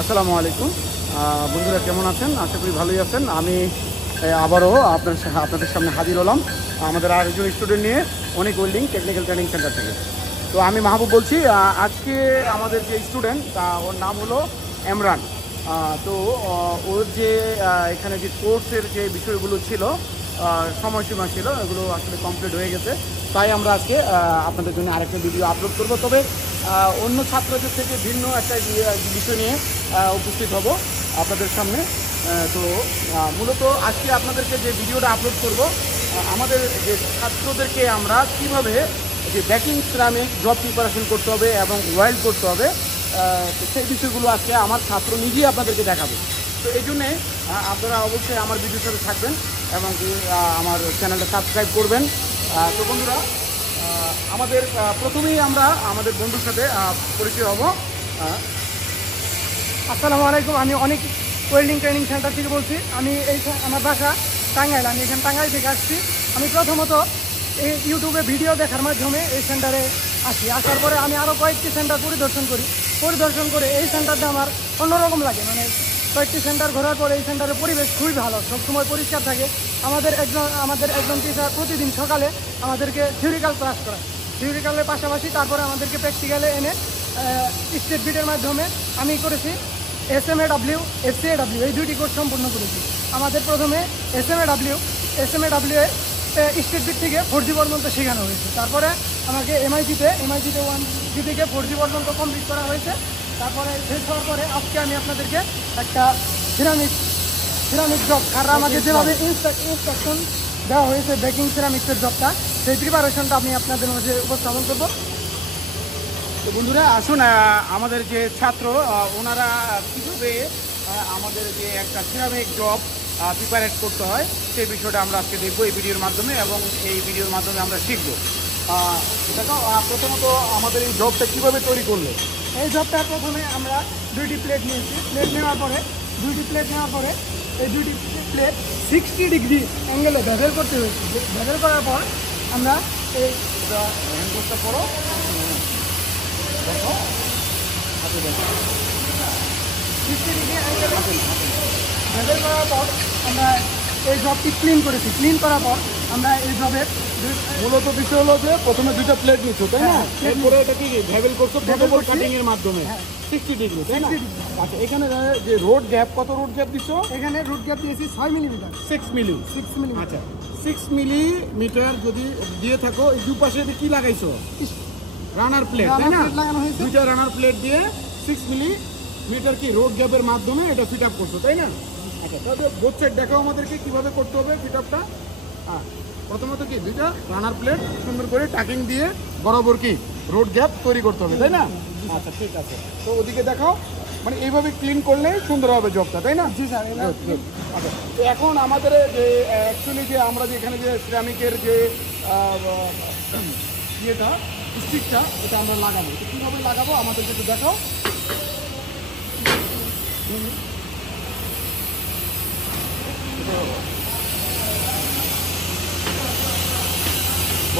আসসালামু আলাইকুম বন্ধুরা, কেমন আছেন? আশা করি ভালোই আছেন। আমি আবারও আপনাদের সামনে হাজির হলাম আমাদের আরেকজন স্টুডেন্ট নিয়ে, অনেক ওয়েল্ডিং টেকনিক্যাল ট্রেনিং সেন্টার থেকে। তো আমি মাহবুব বলছি। আজকে আমাদের যে স্টুডেন্ট ওর নাম হলো এমরান। তো ওর যে এখানে যে কোর্সের যে বিষয়গুলো ছিল, সময়সীমা ছিল, এগুলো আসলে কমপ্লিট হয়ে গেছে। তাই আমরা আজকে আপনাদের জন্য আরেকটা ভিডিও আপলোড করব। তবে অন্য ছাত্রদের থেকে ভিন্ন একটা বিষয় নিয়ে উপস্থিত হব আপনাদের সামনে। তো মূলত আজকে আপনাদেরকে যে ভিডিওটা আপলোড করব, আমাদের যে ছাত্রদেরকে আমরা কিভাবে যে বেকিং সিরামিক জব প্রিপারেশন করতে হবে এবং ওয়েল্ড করতে হবে, তো সেই বিষয়গুলো আজকে আমার ছাত্র নিজেই আপনাদেরকে দেখাবে। তো এই জন্যে আপনারা অবশ্যই আমার ভিডিওর সাথে থাকবেন এবং আমার চ্যানেলটা সাবস্ক্রাইব করবেন। তো বন্ধুরা, আমাদের প্রথমেই আমরা আমাদের বন্ধুর সাথে পরিচয় হব। আসসালামু আলাইকুম। আমি অনেক ওয়েল্ডিং ট্রেনিং সেন্টার থেকে বলছি। আমি আমার বাসা টাঙ্গাইল। আমি এখানে টাঙ্গাইল থেকে আসছি। আমি প্রথমত এই ইউটিউবে ভিডিও দেখার মাধ্যমে এই সেন্টারে আসি। আসার পরে আমি আরও কয়েকটি সেন্টার পরিদর্শন করে এই সেন্টারটা আমার অন্যরকম লাগে। মানে কয়েকটি সেন্টার ঘোরার পরে এই সেন্টারের পরিবেশ খুবই ভালো, সবসময় পরিষ্কার থাকে। আমাদের একজন টিচার প্রতিদিন সকালে আমাদেরকে থিওরিক্যাল ক্লাস করায়। থিওরিক্যালের পাশাপাশি তারপরে আমাদেরকে প্র্যাকটিক্যালে এনে স্টেট বিটের মাধ্যমে আমি করেছি SMAW, SCAW এই দুইটি কোর্স সম্পূর্ণ করেছি। আমাদের প্রথমে SMAW স্টেট বিট থেকে 4G পর্যন্ত শেখানো হয়েছে। তারপরে আমাকে MIT-তে 1G থেকে 4G পর্যন্ত কমপ্লিট করা হয়েছে। তারপরে শেষ হওয়ার পরে আজকে আমি আপনাদেরকে একটা সিরামিক জব, আর আমাকে যেভাবে ইনস্ট্রাকশন দেওয়া হয়েছে বেকিং সিরামিক্সের জবটা, সেই প্রিপারেশনটা আমি আপনাদের মাঝে উপস্থাপন করবো। তো বন্ধুরা, আসুন আমাদের যে ছাত্র ওনারা কীভাবে আমাদের যে একটা সিরামিক জব প্রিপারেট করতে হয় সেই বিষয়টা আমরা আজকে দেখবো এই ভিডিওর মাধ্যমে, এবং এই ভিডিওর মাধ্যমে আমরা শিখবো। দেখো, প্রথমত আমাদের এই জবটা কীভাবে তৈরি করলো। এই জবটা প্রথমে আমরা দুইটি প্লেট নিয়েছি। প্লেট নেওয়ার পরে এই দুইটি প্লেট 60 ডিগ্রি অ্যাঙ্গেলে বেভেল করতে হয়েছে। বেভেল করার পর আমরা এই হ্যান্ডবোর্ডটা করো, দেখো, হাতে দেখো, 60 ডিগ্রি অ্যাঙ্গেলে বেভেল করার পর আমরা এই জবটি ক্লিন করেছি। ক্লিন করার পর আমরা এই জবের মূলত বিষয় হলো যে প্রথমে দুইটা প্লেট নিচ্ছ, তাই না? এরপরে এটা কি ভেবেল করছো প্রোটোকল কাটিং এর মাধ্যমে 60 ডিগ্রি, তাই না? আচ্ছা, এখানে যে রোড গ্যাপ, কত রোড গ্যাপ দিছো? এখানে রুট গ্যাপ দিয়েছি 6 মিলিমিটার। 6 মিলি। আচ্ছা, 6 মিলিমিটার যদি দিয়ে থাকো, এই দুপাশে কি লাগাইছো? রানার প্লেট, তাই না? দুইটা রানার প্লেট দিয়ে 6 মিলিমিটার কি রোড গ্যাপের মাধ্যমে এটা ফিট আপ করছো, তাই না? আচ্ছা, তাহলে বোথ সাইড দেখাও আমাদেরকে কিভাবে করতে হবে ফিট আপটা। প্রথমত কি দুইটা রানার প্লেট সুন্দর করে টাকিং দিয়ে বরাবর কি রোড গ্যাপ তৈরি করতে হবে, তাই না? আচ্ছা, ঠিক আছে। তো ওদিকে দেখাও, মানে এইভাবে ক্লিন করলে সুন্দর হবে জবটা, তাই না? জি স্যার। আচ্ছা, তো এখন আমাদের যে অ্যাকচুয়ালি যে আমরা যে এখানে যে সিরামিকের যে ইয়েটা স্টিকটা, এটা আমরা লাগাবো। তো কীভাবে লাগাবো আমাদেরকে একটু দেখাও।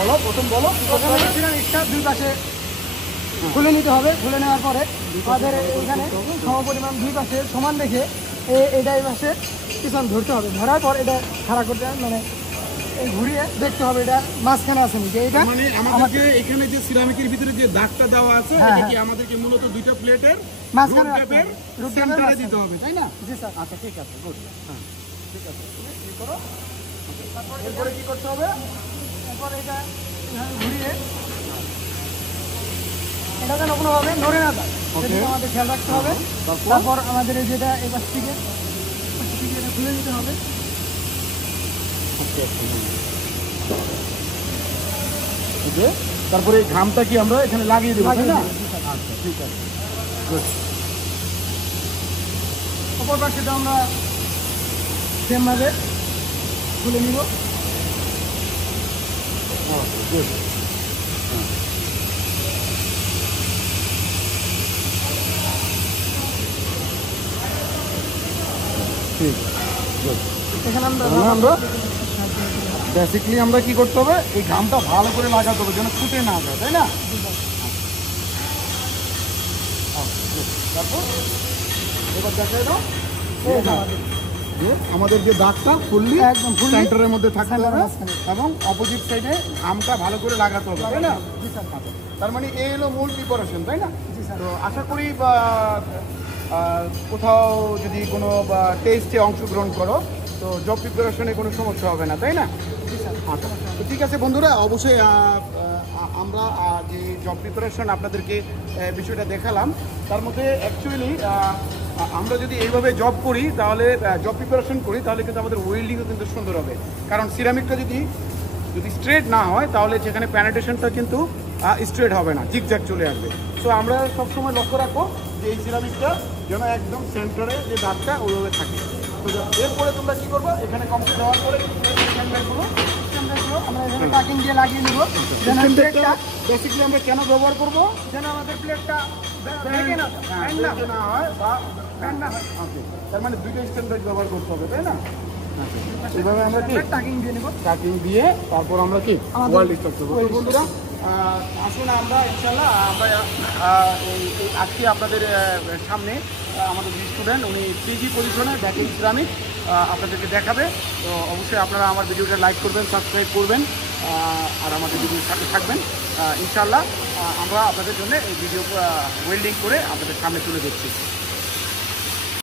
বলো, প্রথম বলো। সিরামিকটা দুই পাশে খুলে নিতে হবে। খুলে নেওয়ার পরে আমাদের এখানে সমপরিমাণ দুই পাশে সমান রেখে এটা এই পাশে পিছন ধরতে হবে। ধরার পর এটা খাড়া করতে হবে, মানে ঘুরিয়ে দেখতে হবে এটা মাঝখানে আছে নাকি। এটা মানে আমাদের এখানে যে সিরামিকের ভিতরে যে দাগটা দেওয়া আছে, এটা কি আমাদেরকে মূলত দুইটা প্লেটের মাঝখানে সেন্টারে দিতে হবে, তাই না? জি স্যার। আচ্ছা, ঠিক আছে, গুড। হ্যাঁ, ঠিক আছে, কি করো। এরপরে কি করতে হবে? এরপর এটা ঘুরিয়ে এটা যেন কোনোভাবে নড়ে না যায়, সেটা আমাদের খেয়াল রাখতে হবে। তারপর আমাদের এই যেটা এই পাশ থেকে এটা খুলে নিতে হবে। তারপরে এই ঘামটা কি আমরা এখানে লাগিয়ে দেবো, তাই না? আচ্ছা, ঠিক আছে, গুড। অপর পাশেটা আমরা সেমভাবে খুলে নিব। গুড। ঠিক, গুড। এখানে আমরা বেসিক্যালি আমরা কি করতে হবে, এই ঘামটা ভালো করে লাগাতে হবে যেন ছুটে না যায়, তাই না? তারপর এবার দেখাই দাও এই যে আমাদের যে আমাদের যে দাগটা ফুললি একদম fully সেন্টারের মধ্যে থাকতে center হবে এর মাঝখানে। এবং অপোজিট সাইডে ঘামটা ভালো করে লাগাতে হবে তাই না? জি স্যার। আচ্ছা, তার মানে এই হলো মূল প্রিপারেশন তাই না? জি স্যার। তো আশা করি বা কোথাও যদি কোনো টেস্টে অংশগ্রহণ করো তো জব প্রিপারেশনে কোনো সমস্যা হবে না তাই না? জি স্যার। আচ্ছা, তো ঠিক আছে বন্ধুরা, অবশ্যই আমরা যে জব প্রিপারেশন আপনাদেরকে বিষয়টা দেখালাম তার মধ্যে অ্যাকচুয়ালি আমরা যদি এইভাবে জব করি তাহলে জব প্রিপারেশন করি তাহলে কিন্তু আমাদের ওয়েল্ডিংও কিন্তু সুন্দর হবে। কারণ সিরামিকটা যদি স্ট্রেট না হয় তাহলে সেখানে প্যানেটেশনটা কিন্তু স্ট্রেট হবে না, জিগজ্যাগ চলে আসবে। সো আমরা সবসময় লক্ষ্য রাখবো যে এই সিরামিকটা যেন একদম সেন্টারে যে দাগটা ওইভাবে থাকে। তো এরপরে তোমরা কী করবো, এখানে কমপ্লিট হওয়ার পরে স্ট্যান্ডার্ডগুলো আমরা এখানে টাকিং দিয়ে লাগিয়ে নিব যেন প্লেটটা বেসিক্যালি আমরা কেন ব্যবহার করবো, যেন আমাদের প্লেটটা ভেঙে না যায়, হ্যাঁ, bend না ভেঙে হয়। না হয় বা bend না হয়। ওকে, তার মানে দুটো স্ট্যান্ডার্ড ব্যবহার করতে হবে তাই না? এইভাবে আমরা কি টাকিং দিয়ে নিব। কাটিং দিয়ে তারপর আমরা কি আমাদের ওয়ার্ল্ড স্টক করবো। তো world বন্ধুরা আসুন আমরা ইনশাল্লাহ আমরা এই আজকে আপনাদের সামনে আমাদের স্টুডেন্ট উনি পিজি পজিশনে ব্যাকিং সিরামিক আপনাদেরকে দেখাবে। তো অবশ্যই আপনারা আমার ভিডিওটা লাইক করবেন, সাবস্ক্রাইব করবেন আর আমাদের ভিডিওর সাথে থাকবেন। ইনশাল্লাহ আমরা আপনাদের জন্য এই ভিডিও ওয়েল্ডিং করে আপনাদের সামনে তুলে দিচ্ছি।